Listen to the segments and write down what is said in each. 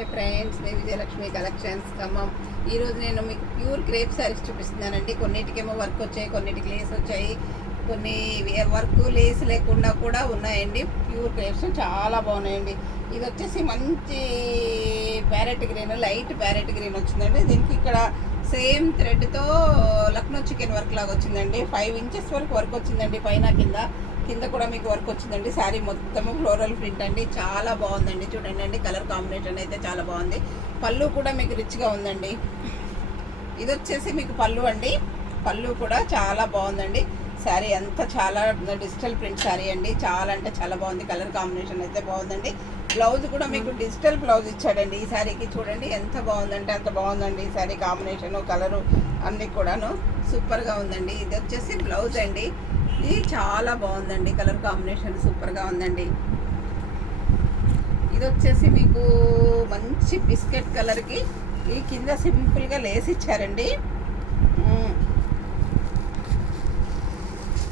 Hi friends, నేను Vijayalakshmi collections Khammam. ఈరోజు నేను మీకు ప్యూర్ క్రేప్ శారీస్ చూపిస్తున్నానండి. కొన్నిటికేమో వర్క్ వచ్చాయి, కొన్నిటికి లేస్ వచ్చాయి, కొన్ని వర్క్ లేస్ లేకుండా కూడా ఉన్నాయండి. ప్యూర్ క్రేప్స్ చాలా బాగున్నాయండి. ఇది వచ్చేసి మంచి parrot green, light parrot green వచ్చిందండి. దీనికి ఇక్కడ సేమ్ థ్రెడ్తో లక్నో చికెన్ వర్క్ లాగా వచ్చిందండి. 5 ఇంచెస్ వరకు వర్క్ వచ్చిందండి, పైన కింద కూడా మీకు వర్క్ వచ్చిందండి. శారీ మొత్తము ఫ్లోరల్ ప్రింట్ అండి, చాలా బాగుందండి. చూడండి అండి, కలర్ కాంబినేషన్ అయితే చాలా బాగుంది. పళ్ళు కూడా మీకు రిచ్గా ఉందండి. ఇది వచ్చేసి మీకు పళ్ళు అండి, పళ్ళు కూడా చాలా బాగుందండి. శారీ అంతా చాలా డిజిటల్ ప్రింట్ శారీ అండి, చాలా అంటే చాలా బాగుంది. కలర్ కాంబినేషన్ అయితే బాగుందండి. బ్లౌజ్ కూడా మీకు డిజిటల్ బ్లౌజ్ ఇచ్చాడండి ఈ శారీకి. చూడండి ఎంత బాగుందంటే అంత బాగుందండి. ఈ శారీ కాంబినేషను, కలరు అన్నీ కూడాను సూపర్గా ఉందండి. ఇది వచ్చేసి బ్లౌజ్ అండి, ఇది చాలా బాగుందండి. కలర్ కాంబినేషన్ సూపర్గా ఉందండి. ఇది వచ్చేసి మీకు మంచి బిస్కెట్ కలర్కి ఈ కింద సింపుల్గా లేస్ ఇచ్చారండి.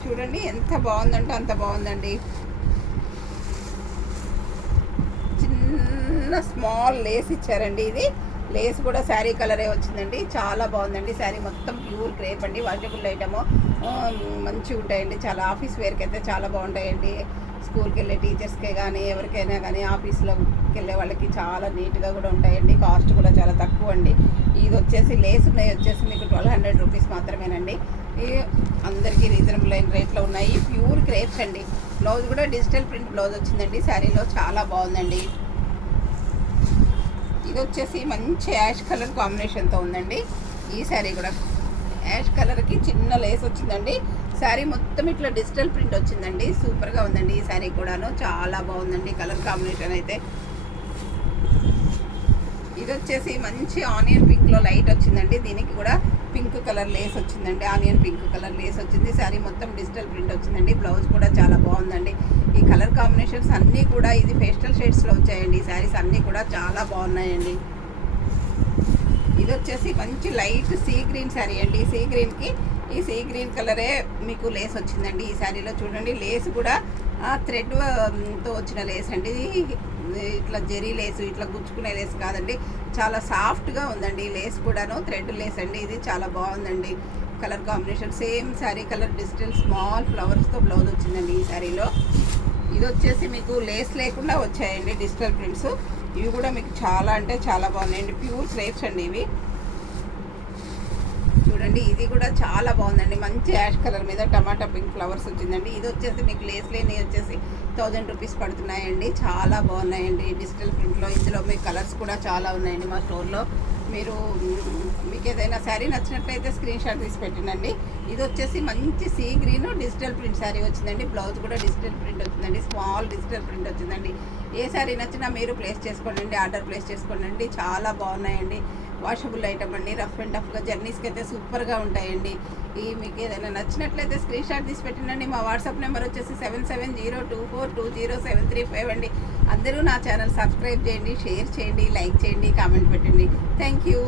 చూడండి ఎంత బాగుందంటే అంత బాగుందండి. చిన్న స్మాల్ లేస్ ఇచ్చారండి. ఇది లేస్ కూడా శారీ కలరే వచ్చిందండి, చాలా బాగుందండి. శారీ మొత్తం ప్యూర్ క్రేప్ అండి, వాషబుల్ ఐటము, మంచిగా ఉంటాయండి. చాలా ఆఫీస్ వేర్కి అయితే చాలా బాగుంటాయండి. స్కూల్కి వెళ్ళే టీచర్స్కే కానీ ఎవరికైనా కానీ ఆఫీస్లోకి వెళ్ళే వాళ్ళకి చాలా నీట్గా కూడా ఉంటాయండి. కాస్ట్ కూడా చాలా తక్కువ అండి. ఇది వచ్చేసి లేస్ ఉన్నాయి వచ్చేసి మీకు 1200 రూపీస్ మాత్రమేనండి. అందరికీ రీజనబుల్ అయిన రేట్లో ఉన్నాయి. ప్యూర్ క్రేప్స్ అండి. బ్లౌజ్ కూడా డిజిటల్ ప్రింట్ బ్లౌజ్ వచ్చిందండి శారీలో, చాలా బాగుందండి. ఇది వచ్చేసి మంచి యాష్ కలర్ కాంబినేషన్తో ఉందండి. ఈ శారీ కూడా యాష్ కలర్కి చిన్న లేస్ వచ్చిందండి. శారీ మొత్తం ఇట్లా డిజిటల్ ప్రింట్ వచ్చిందండి, సూపర్గా ఉందండి. ఈ శారీ కూడాను చాలా బాగుందండి. కలర్ కాంబినేషన్ అయితే ఇది వచ్చేసి మంచి ఆనియన్ పింక్లో లైట్ వచ్చిందండి. దీనికి కూడా పింక్ కలర్ లేస్ వచ్చిందండి, ఆనియన్ పింక్ కలర్ లేస్ వచ్చింది. శారీ మొత్తం డిజిటల్ ప్రింట్ వచ్చిందండి. బ్లౌజ్ కూడా చాలా బాగుందండి. ఈ కలర్ కాంబినేషన్స్ అన్నీ కూడా ఇది పేస్టల్ షేడ్స్లో వచ్చాయండి. ఈ శారీస్ అన్నీ కూడా చాలా బాగున్నాయండి. ఇది వచ్చేసి మంచి లైట్ సీ గ్రీన్ శారీ అండి. సీ గ్రీన్కి ఈ సీ గ్రీన్ కలరే మీకు లేస్ వచ్చిందండి ఈ శారీలో. చూడండి లేస్ కూడా థ్రెడ్తో వచ్చిన లేస్ అండి. ఇట్లా జెరీ లేసు, ఇట్లా గుచ్చుకునే లేస్ కాదండి, చాలా సాఫ్ట్గా ఉందండి. లేస్ కూడాను థ్రెడ్ లేస్ అండి. ఇది చాలా బాగుందండి. Colour combination same sari colour, digital small ఫ్లవర్స్తో బ్లౌజ్ వచ్చిందండి ఈ శారీలో. ఇది వచ్చేసి మీకు లేస్ లేకుండా వచ్చాయండి డిజిటల్ ప్రింట్స్. ఇవి కూడా మీకు చాలా అంటే చాలా బాగున్నాయండి. ప్యూర్ క్రేప్స్ అండి ఇవి. చూడండి ఇది కూడా చాలా బాగుందండి. మంచి యాష్ కలర్ మీద టమాటా పింక్ ఫ్లవర్స్ వచ్చిందండి. ఇది వచ్చేసి మీకు లేస్ లేని వచ్చేసి 1000 రూపీస్ పడుతున్నాయండి. చాలా బాగున్నాయండి డిజిటల్ ప్రింట్లో. ఇందులో మీకు కలర్స్ కూడా చాలా ఉన్నాయండి మా స్టోర్లో. మీకు ఏదైనా శారీ నచ్చినట్లయితే స్క్రీన్ షాట్ తీసి పెట్టినండి. ఇది వచ్చేసి మంచి sea green digital print sari వచ్చిందండి. బ్లౌజ్ కూడా డిజిటల్ ప్రింట్ వచ్చిందండి, స్మాల్ డిజిటల్ ప్రింట్ వచ్చిందండి. ఏ శారీ నచ్చినా మీరు ప్లేస్ చేసుకోండి, ఆర్డర్ ప్లేస్ చేసుకోండి. చాలా బాగున్నాయండి. వాషబుల్ ఐటమ్ అండి. రఫ్ అండ్ టఫ్గా జర్నీస్కి అయితే సూపర్గా ఉంటాయండి. మీకు ఏదైనా నచ్చినట్లయితే స్క్రీన్ షాట్ తీసి పెట్టినండి. మా వాట్సాప్ నెంబర్ వచ్చేసి 7702420735 అండి. అందరూ నా ఛానల్ సబ్స్క్రైబ్ చేయండి, షేర్ చేయండి, లైక్ చేయండి, కామెంట్ పెట్టండి. Thank you.